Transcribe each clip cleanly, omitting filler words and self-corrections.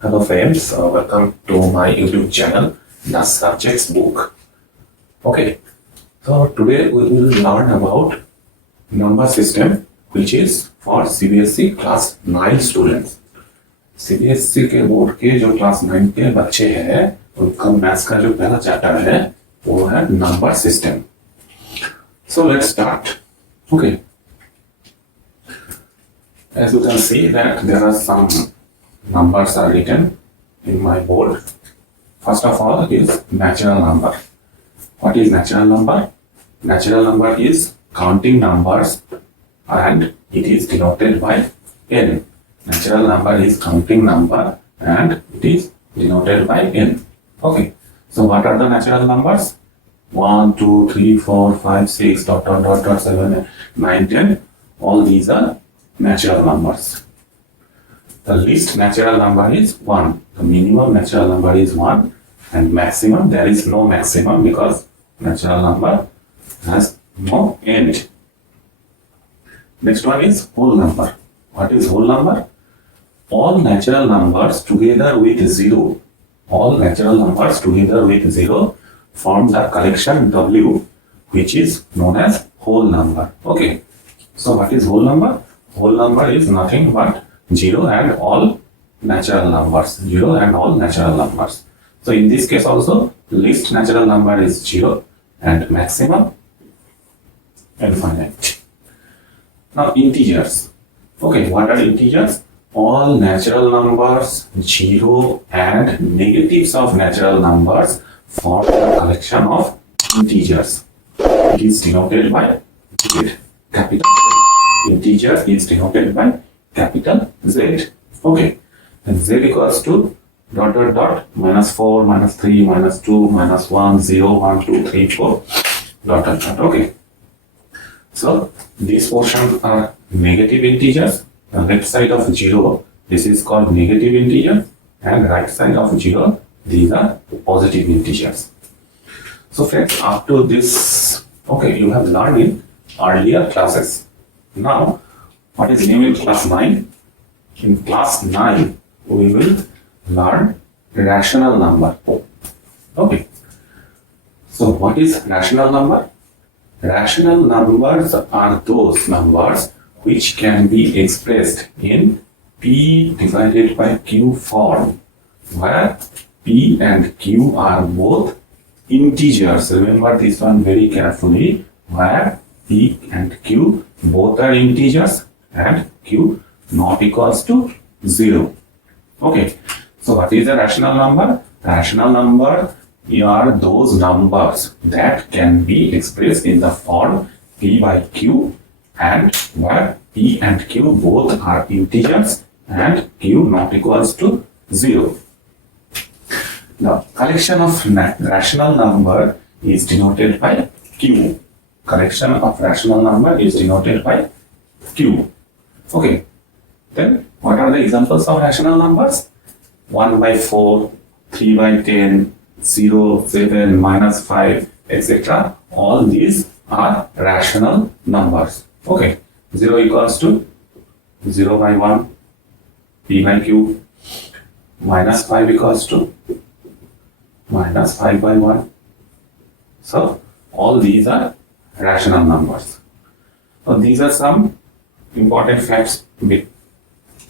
Hello friends, welcome to my YouTube channel, The Subjects Book. Okay, so today we will learn about number system which is for CBSE class 9 students. CBSE के board के जो class 9 के बच्चे हैं उनका maths का जो पहला चैप्टर है वो है number system. So let's start. Okay. As you can see that there are some numbers are written in my board. First of all is natural number. What is natural number? Natural number is counting numbers and it is denoted by n. Natural number is counting number and it is denoted by n. Okay. So what are the natural numbers? 1, 2, 3, 4, 5, 6, 7, 9, 10. All these are natural numbers. The least natural number is 1. The minimum natural number is 1 and maximum there is no maximum because natural number has no end. Next one is whole number. What is whole number? All natural numbers together with 0. All natural numbers together with 0 form the collection W, which is known as whole number. Okay. So what is whole number? Whole number is nothing but 0 and all natural numbers. 0 and all natural numbers. So in this case also, least natural number is 0 and maximum infinite. Now integers. Okay, what are integers? All natural numbers, 0 and negatives of natural numbers form the collection of integers. It is denoted by Z, capital Z. Integer is denoted by capital Z. Okay. And Z equals to ... -4, -3, -2, -1, 0, 1, 2, 3, 4 ... Okay. So these portions are negative integers. The left side of 0, this is called negative integer, and right side of 0, these are positive integers. So friends, up to this, okay, you have learned in earlier classes. Now, what is new in class 9? In class 9, we will learn rational number. Okay. So what is rational number? Rational numbers are those numbers which can be expressed in P divided by Q form, where P and Q are both integers. Remember this one very carefully, where P and Q both are integers and Q not equals to 0. Okay. So what is a rational number? Rational number are those numbers that can be expressed in the form P by Q and where P and Q both are integers and Q not equals to 0. The collection of rational number is denoted by Q. Collection of rational number is denoted by Q. Okay. Then what are the examples of rational numbers? 1 by 4, 3 by 10, 0, 7, -5, etc. All these are rational numbers. Okay. 0 equals to 0 by 1, P by Q. -5 equals to -5 by 1. So all these are rational numbers. So these are some important facts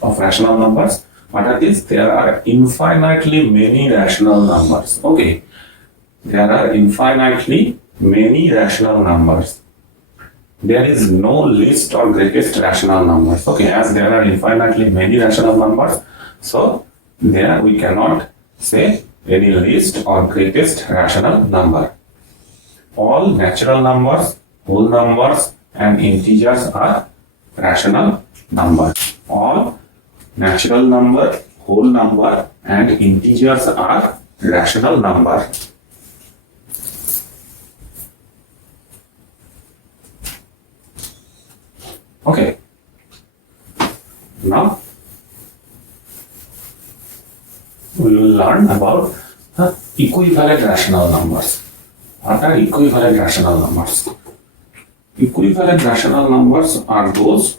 of rational numbers. What are these? There are infinitely many rational numbers. Okay. There are infinitely many rational numbers. There is no least or greatest rational numbers. Okay, as there are infinitely many rational numbers, so there we cannot say any least or greatest rational number. All natural numbers, whole numbers, and integers are rational numbers. All natural number, whole number, and integers are rational number. Okay. Now we will learn about the equivalent rational numbers. What are equivalent rational numbers? Equivalent rational numbers are those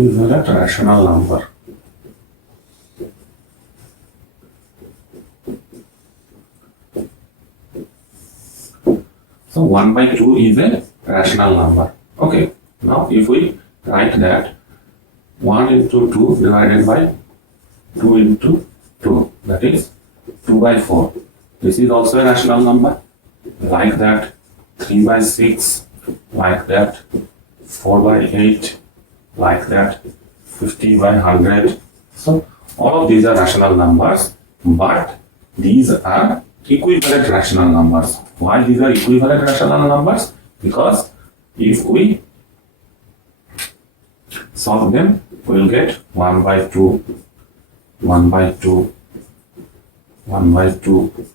equivalent rational number. So 1 by 2 is a rational number. Okay, now if we write that 1 into 2 divided by 2 into 2, that is 2 by 4. This is also a rational number. Like that 3 by 6, like that 4 by 8, like that 50 by 100. So all of these are rational numbers, but these are equivalent rational numbers. Why these are equivalent rational numbers? Because if we solve them, we will get 1 by 2, 1 by 2, 1 by 2,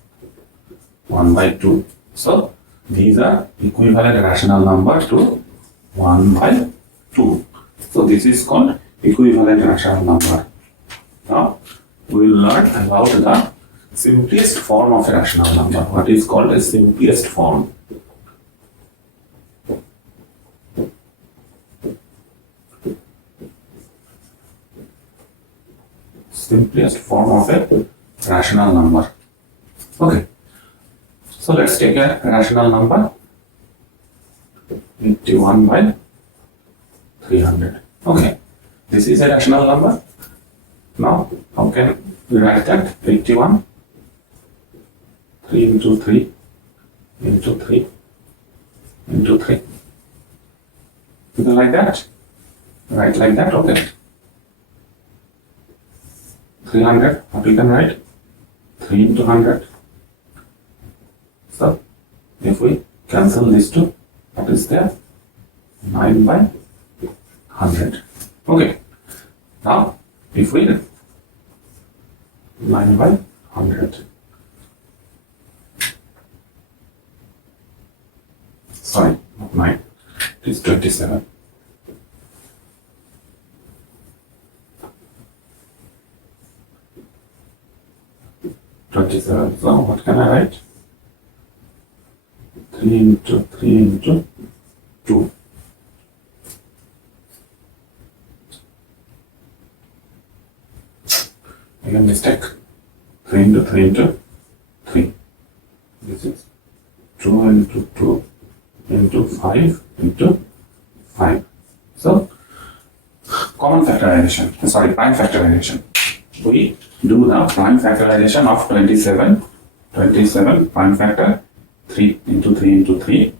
1 by 2. So these are equivalent rational numbers to 1 by 2. So this is called equivalent rational number. Now we will learn about the simplest form of a rational number. What is called a simplest form? Simplest form of a rational number. Okay. So let's take a rational number 81 by 300. Okay. This is a rational number. Now how can we write that? 81, 3 into 3 into 3 into 3. You can like that? Write like that? Okay. 300, what we can write? 3 into 100. So, if we cancel these two, what is there? 9 by 100. Okay. Now, if we 9 by 100. Sorry, not 9. It is 27. So what can I write? 3 into 3 into 2. Again mistake. 3 into 3 into 3. This is 2 into 2 into 5 into 5. So common factorization. Sorry, prime factorization. We do the prime factorization of 27. 27 prime factor 3 into 3 into 3,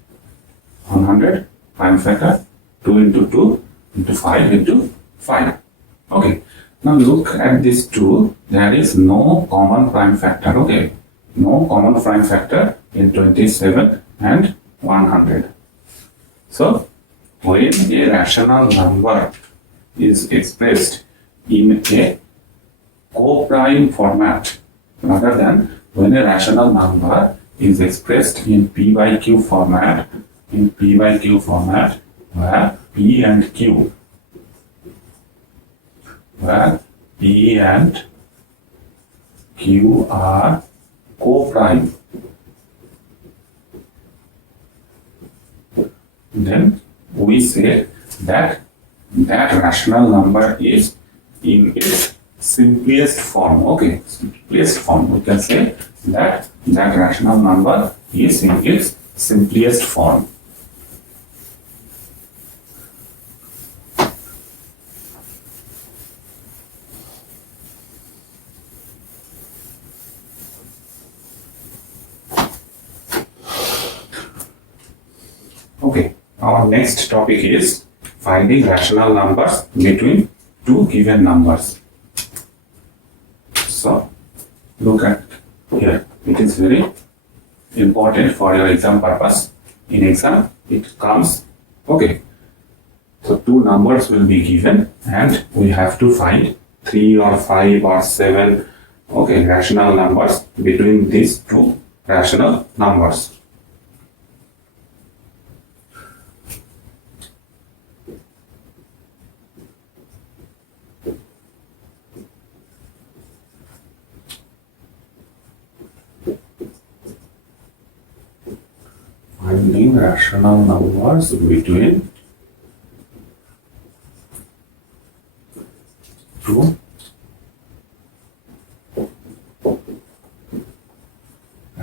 100 prime factor 2 into 2 into 5 into 5. Okay. Now look at this 2. There is no common prime factor. Okay. No common prime factor in 27 and 100. So when a rational number is expressed in a co-prime format rather than when a rational number is expressed in P by Q format, where P and Q are co-prime, then we say that rational number is in its simplest form. Okay, simplest form. We can say that rational number is in its simplest form. Okay, our next topic is finding rational numbers between two given numbers. So, look at here. It is very important for your exam purpose. In exam, it comes. Okay. So, two numbers will be given and we have to find 3 or 5 or 7, okay, rational numbers between these two rational numbers. Finding rational numbers between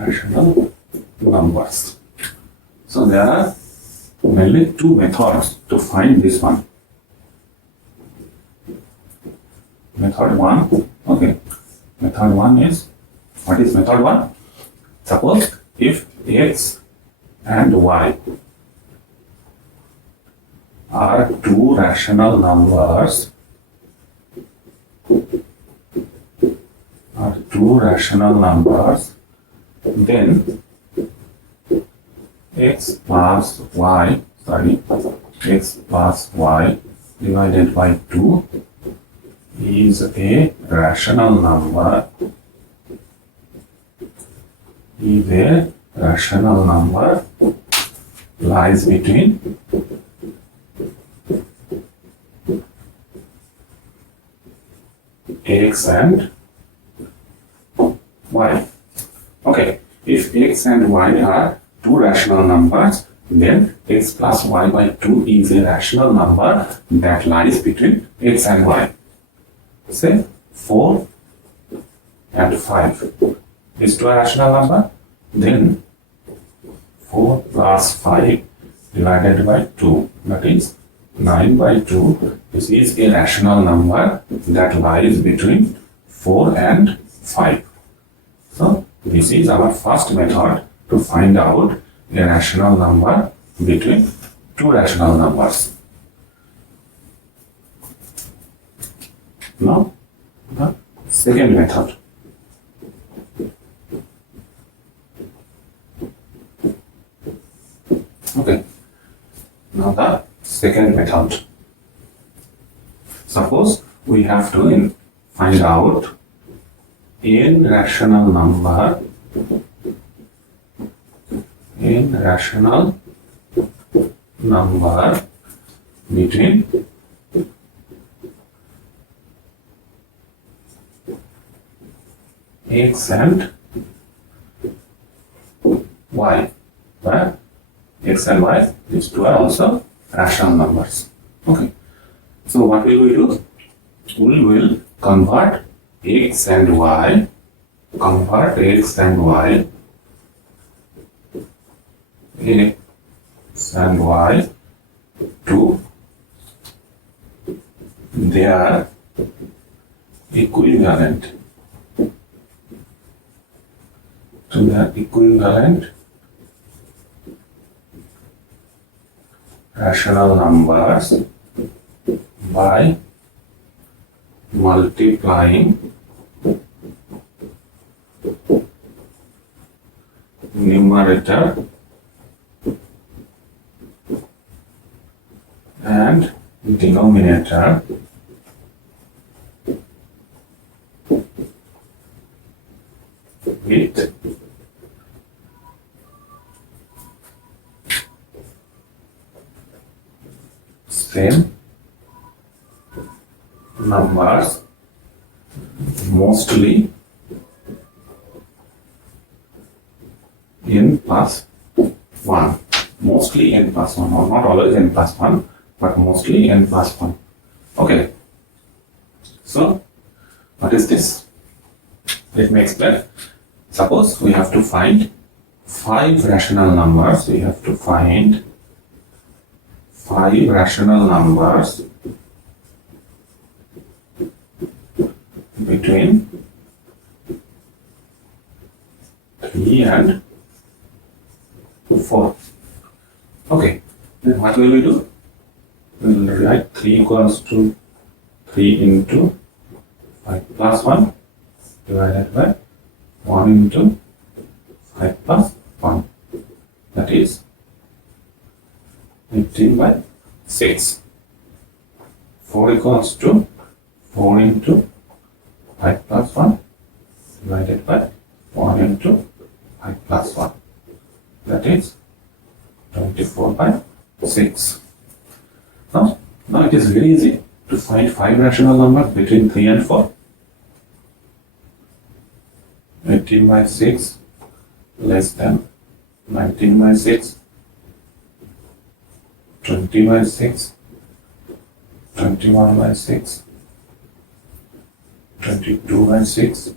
rational numbers. So there are mainly two methods to find this one. Method 1, okay. Method 1 is, what is method 1? Suppose if x and y are two rational numbers, then x plus y divided by 2 is a rational number, lies between x and y. Okay, if x and y are two rational numbers, then x plus y by 2 is a rational number that lies between x and y. Say 4 and 5 is to a rational number, then 4 plus 5 divided by 2, that is 9 by 2. This is a rational number that lies between 4 and 5. So this is our first method to find out a rational number between two rational numbers. Now the second method. Okay. Now the second method. Suppose we have to find out n rational number between x and y, where x and y, these two are also rational numbers. Okay, so what will we do? We will convert x and y to their equivalent, rational numbers by multiplying numerator and denominator with same numbers, mostly n plus 1. Mostly n plus 1, or not always n plus 1, but mostly n plus 1. Okay. So, what is this? Let me explain. Suppose we have to find 5 rational numbers. We have to find 5 rational numbers between 3 and 4. Okay, then what will we do? We will write 3 equals to 3 into 5 plus 1 divided by 1 into 5 plus 1. That is 15 by 6. 4 equals to 4 into 5 plus 1 divided by 1 into 5 plus 1. That is 24 by 6. Now it is very easy to find 5 rational numbers between 3 and 4. 18 by 6 less than 19 by 6, 20 by 6, 21 by 6, 22 by 6,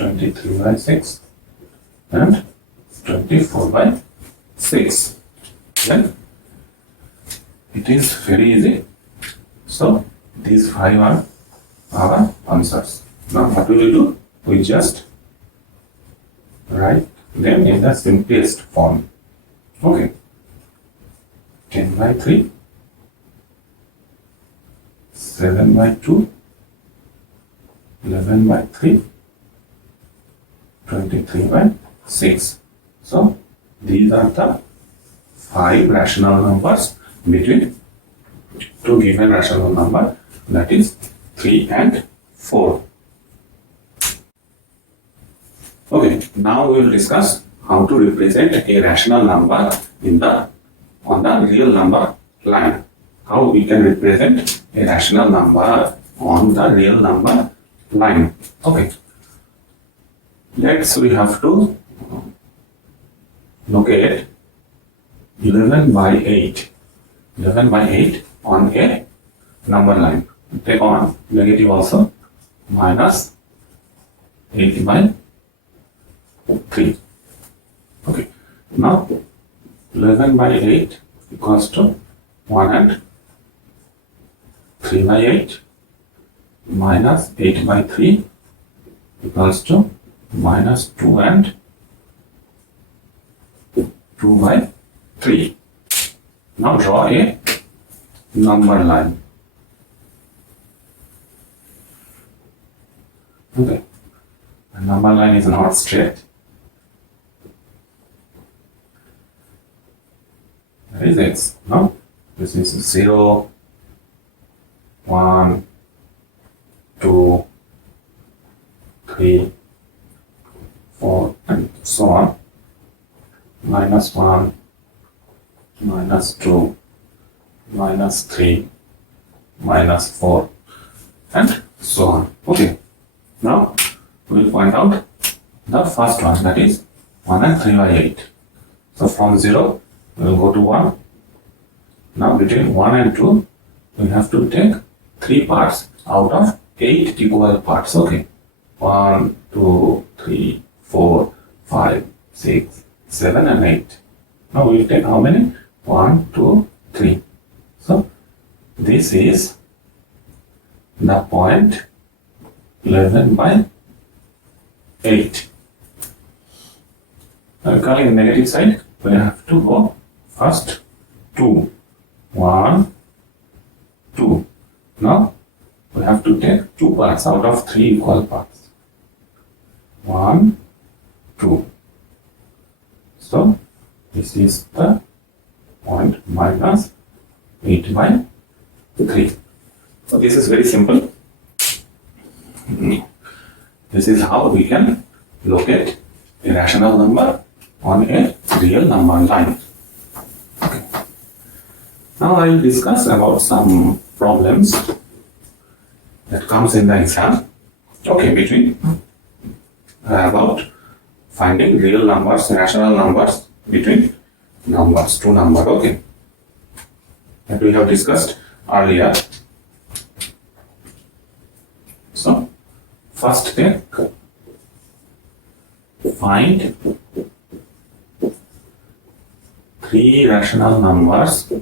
23 by 6 and 24 by 6. Then it is very easy. So these 5 are our answers. Now what we will do? We just write them in the simplest form. Okay. 10 by 3, 7 by 2, 11 by 3, 23 by 6. So these are the 5 rational numbers between two given rational number, that is 3 and 4. Okay, now we will discuss how to represent a rational number on the real number line. How we can represent a rational number on the real number line. Okay. Next we have to locate 11 by 8. 11 by 8 on a number line. Take on negative also, minus 8 by 3. Okay. Now 11 by 8 equals to 1 and 3 by 8 minus 8 by 3 equals to minus 2 and 2 by 3. Now draw a number line. Okay. The number line is not straight. There is x. Now this is 0, 1, 2, 3, 4, and so on. Minus 1, minus 2, minus 3, minus 4, and so on. Okay. Now we will find out the first one, that is 1 and 3 by 8. So from 0 we will go to 1. Now between 1 and 2 we have to take 3 parts out of 8 equal parts. Okay. 1, 2, 3, 4, 5, 6, 7 and 8. Now we will take how many? 1, 2, 3. So this is the point 11 by 8. Now calling the negative side, we have to go first 2. 1, 2. Now we have to take 2 parts out of 3 equal parts. 1, 2. So this is the point minus 8 by 3. So this is very simple. This is how we can locate a rational number on a real number line. Okay. Now I will discuss about some problems that comes in the exam. Okay, between about finding real numbers, rational numbers between numbers, two numbers. Okay, that we have discussed earlier. So first take find 3 rational numbers.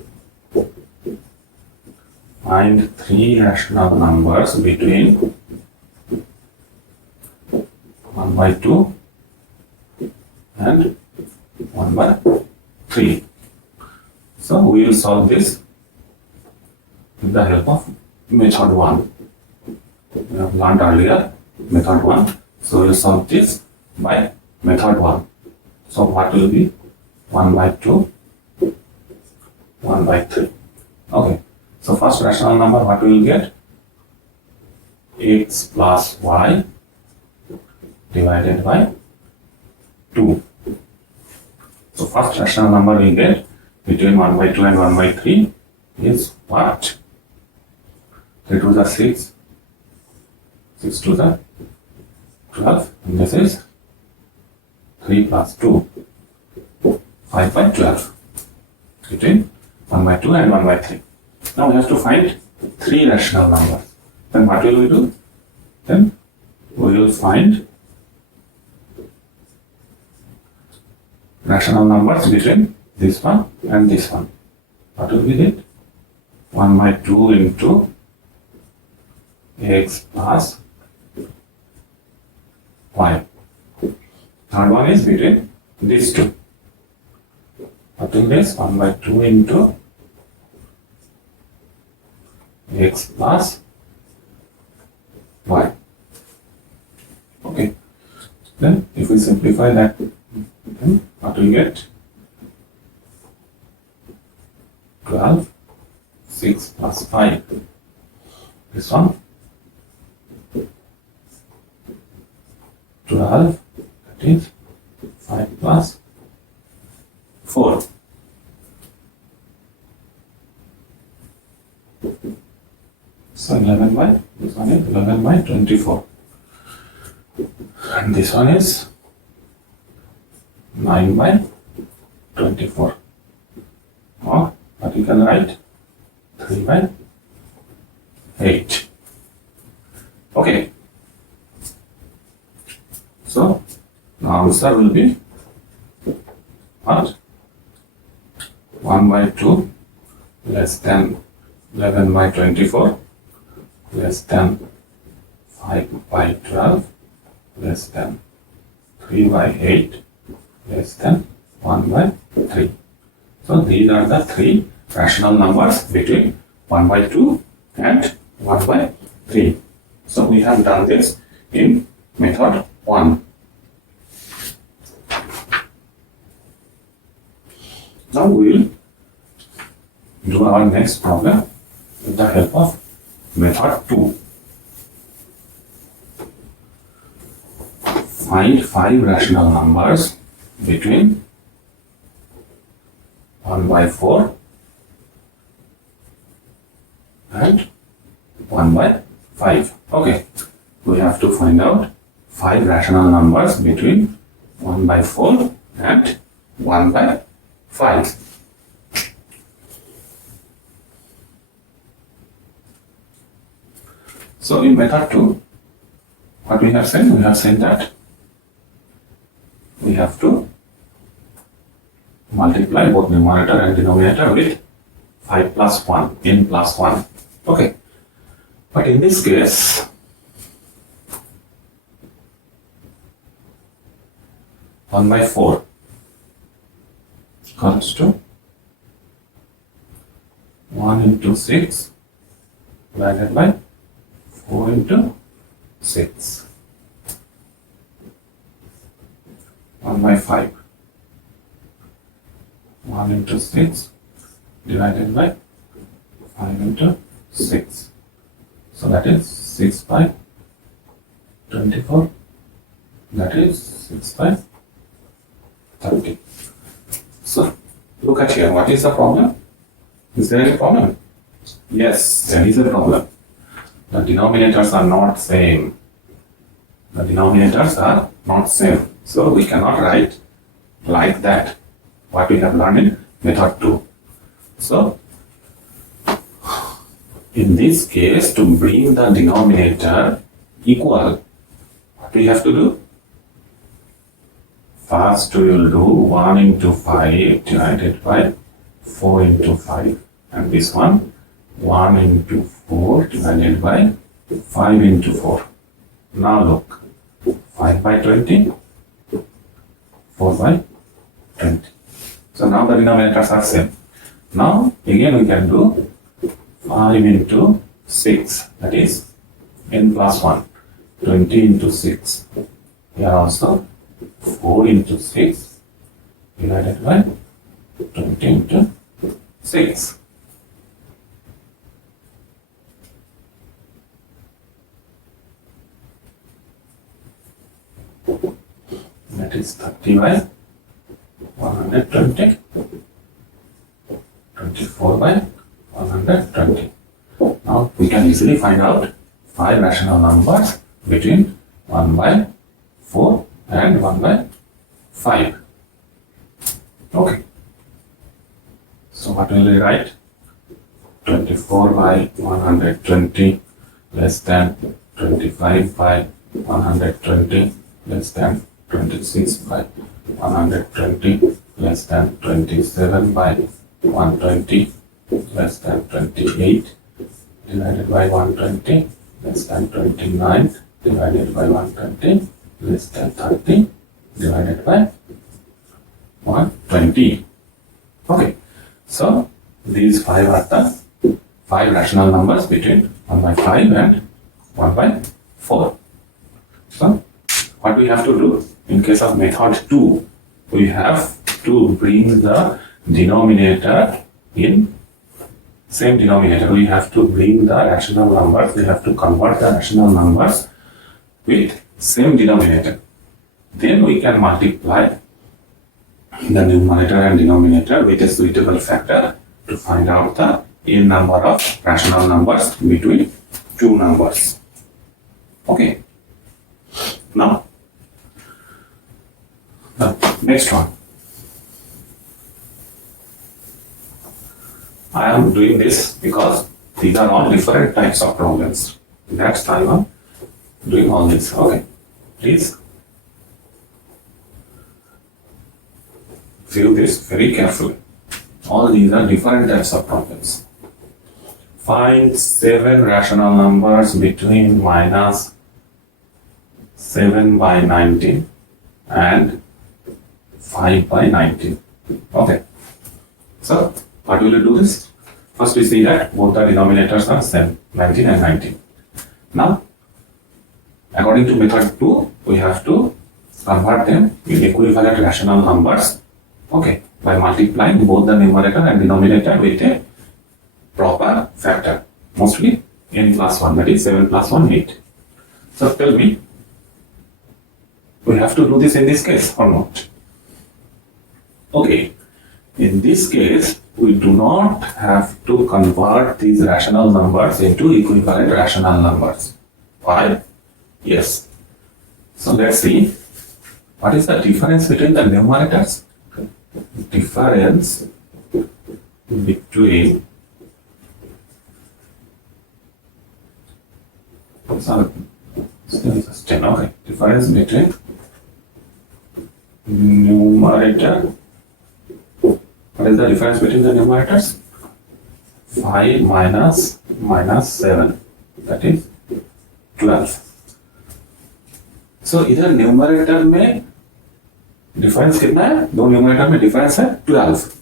Find 3 rational numbers between 1 by 2 and 1 by 3. So we will solve this with the help of method 1. We have learned earlier method 1. So we will solve this by method 1. So what will be 1 by 2, 1 by 3. Okay. So first rational number, what we will get? X plus y divided by 2. So first rational number we get between 1 by 2 and 1 by 3 is what? 3 to the 6, 6 to the 12, and this is 3 plus 2, 5 by 12, between 1 by 2 and 1 by 3. Now we have to find 3 rational numbers. Then what will we do? Then we will find rational numbers between this one and this one. What will be it? 1 by 2 into x plus y. Third one is between these two. What will this? 1 by 2 into x plus y. Okay. Then if we simplify that, then what do we get? 12, 6 plus 5. This one. 12, that is 5 plus 4. So 11 by, this one is 11 by 24. And this one is 9 by 24. Or what you can write? 3 by 8. Okay. So the answer will be what? 1 by 2 less than 11 by 24 less than 5 by 12 less than 3 by 8 less than 1 by 3. So these are the three rational numbers between 1 by 2 and 1 by 3. So we have done this in method 1. Now we will do our next problem with the help of method 2. Find 5 rational numbers between 1 by 4 and 1 by 5. Okay, we have to find out 5 rational numbers between 1 by 4 and 1 by 5. So in method 2, what we have said? We have said that we have to multiply both numerator and denominator with 5 plus 1, n plus 1. Okay. But in this case, one by 4 comes to 1 into 6 divided by 4 into 6. 1 by 5. 1 into 6 divided by 5 into 6. So that is 6 by 24. That is 6 by 30. So look at here. What is the problem? Is there a problem? Yes, there is a problem. The denominators are not same. The denominators are not same. So we cannot write like that. What we have learned in method 2. So in this case, to bring the denominator equal, what we have to do? First we will do 1 into 5 divided by 4 into 5. And this one, 1 into 4 divided by 5 into 4. Now look, 5 by 20, 4 by 20. So now the denominators are same. Now again we can do 5 into 6, that is n plus 1, 20 into 6. Here also 4 into 6 divided by 20 into 6. That is 30 by 120, 24 by 120. Now we can easily find out 5 rational numbers between 1 by 4 and 1 by 5. Okay. So what will we write? 24 by 120 less than 25 by 120 less than 26 by 120 less than 27 by 120 less than 28 divided by 120 less than 29 divided by 120 less than 30 divided by 120. Okay, so these 5 are the 5 rational numbers between 1 by 5 and 1 by 4. So what we have to do in case of method 2, we have to bring the denominator in same denominator. We have to bring the rational numbers, we have to convert the rational numbers with same denominator. Then we can multiply the numerator and denominator with a suitable factor to find out the n number of rational numbers between two numbers. Okay. Now, the next one. I am doing this because these are all different types of problems. That's why I'm doing all this. Okay. Please view this very carefully. All these are different types of problems. Find 7 rational numbers between minus 7 by 19 and 5 by 19. Okay. So, what will you do this? First we see that both the denominators are same, 19 and 19. Now, according to method 2, we have to convert them in equivalent rational numbers. Okay, by multiplying both the numerator and denominator with a proper factor, mostly n plus 1, that is 7 plus 1, 8. So tell me, we have to do this in this case or not? Okay, in this case, we do not have to convert these rational numbers into equivalent rational numbers. Why? Yes. So let's see, what is the difference between the numerators? Difference between okay. Difference between numerator. What is the difference between the numerators? 5 minus 7, that is 12. So इधर numerator में difference कितना है? दो numerator में difference है 12.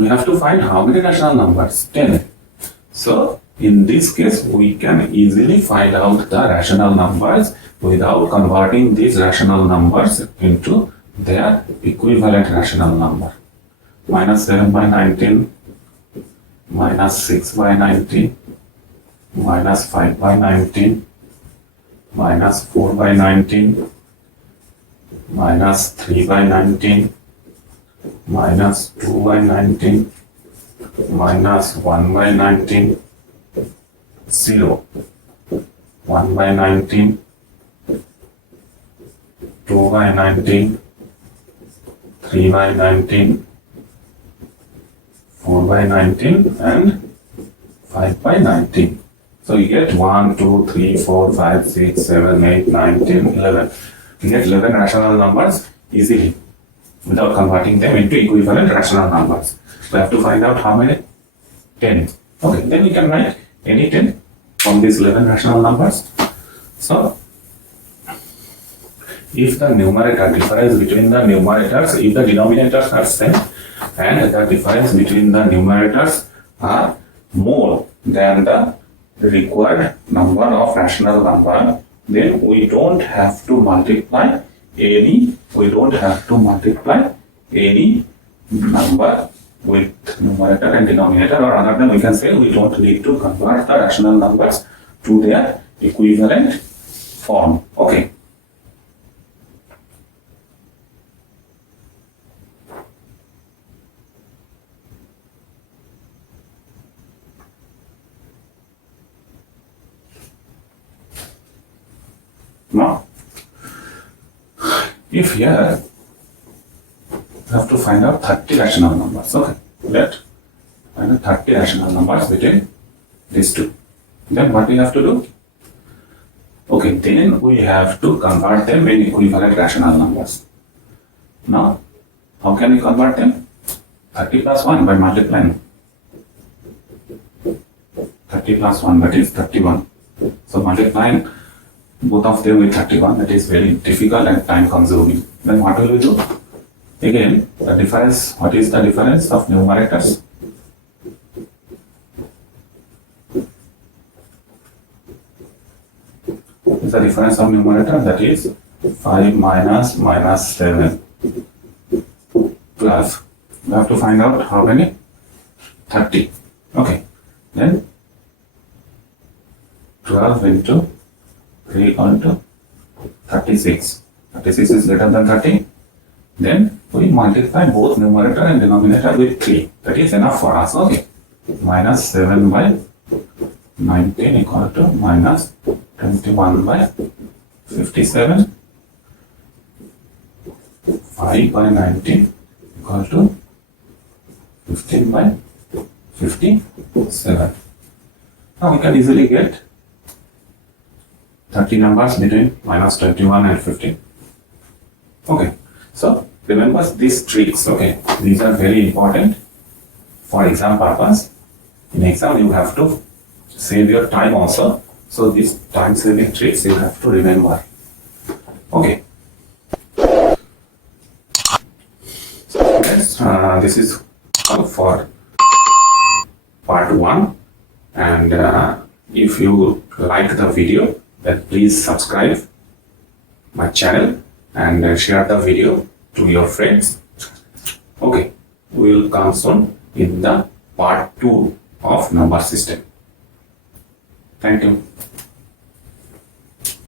We have to find how many rational numbers? 10. So in this case, we can easily find out the rational numbers without converting these rational numbers into their equivalent rational number. Minus 7 by 19, minus 6 by 19, minus 5 by 19, minus 4 by 19, minus 3 by 19, minus 2 by 19, minus 1 by 19, 0, 1 by 19, 2 by 19, 3 by 19, 4 by 19 and 5 by 19. So you get 1, 2, 3, 4, 5, 6, 7, 8, 9, 10, 11. You get 11 rational numbers easily without converting them into equivalent rational numbers. We have to find out how many? 10. Okay, then we can write any 10 from these 11 rational numbers. So, if the numerator difference between the numerators, if the denominators are same and the difference between the numerators are more than the required number of rational number, then we don't have to multiply any number with numerator and denominator, or another we can say we don't need to convert the rational numbers to their equivalent form. Okay. Now, if here you have to find out 30 rational numbers, okay, let's find out 30 rational numbers between these two. Then what we have to do? Okay, then we have to convert them in equivalent rational numbers. Now, How can we convert them? 30 plus 1 by multiplying. 30 plus 1, that is 31. So multiplying both of them with 31, that is very difficult and time consuming. Then what will we do? Again, the difference, what is the difference of numerators? Is the difference of numerator, that is 5 minus 7 plus. We have to find out how many? 30. Okay. Then 12 into 3 into 36. 36 is greater than 30. Then we multiply both numerator and denominator with 3. That is enough for us. Okay. Minus 7 by 19 equal to minus 21 by 57. 5 by 19 equal to 15 by 57. Now we can easily get 30 numbers between minus 21 and 15. Okay, so remember these tricks. Okay, these are very important for exam purpose. In exam you have to save your time also. So these time saving tricks you have to remember. Okay. So friends, this is all for part 1, and if you like the video, then please subscribe my channel and share the video to your friends. Okay, we will come soon in the part 2 of number system. Thank you.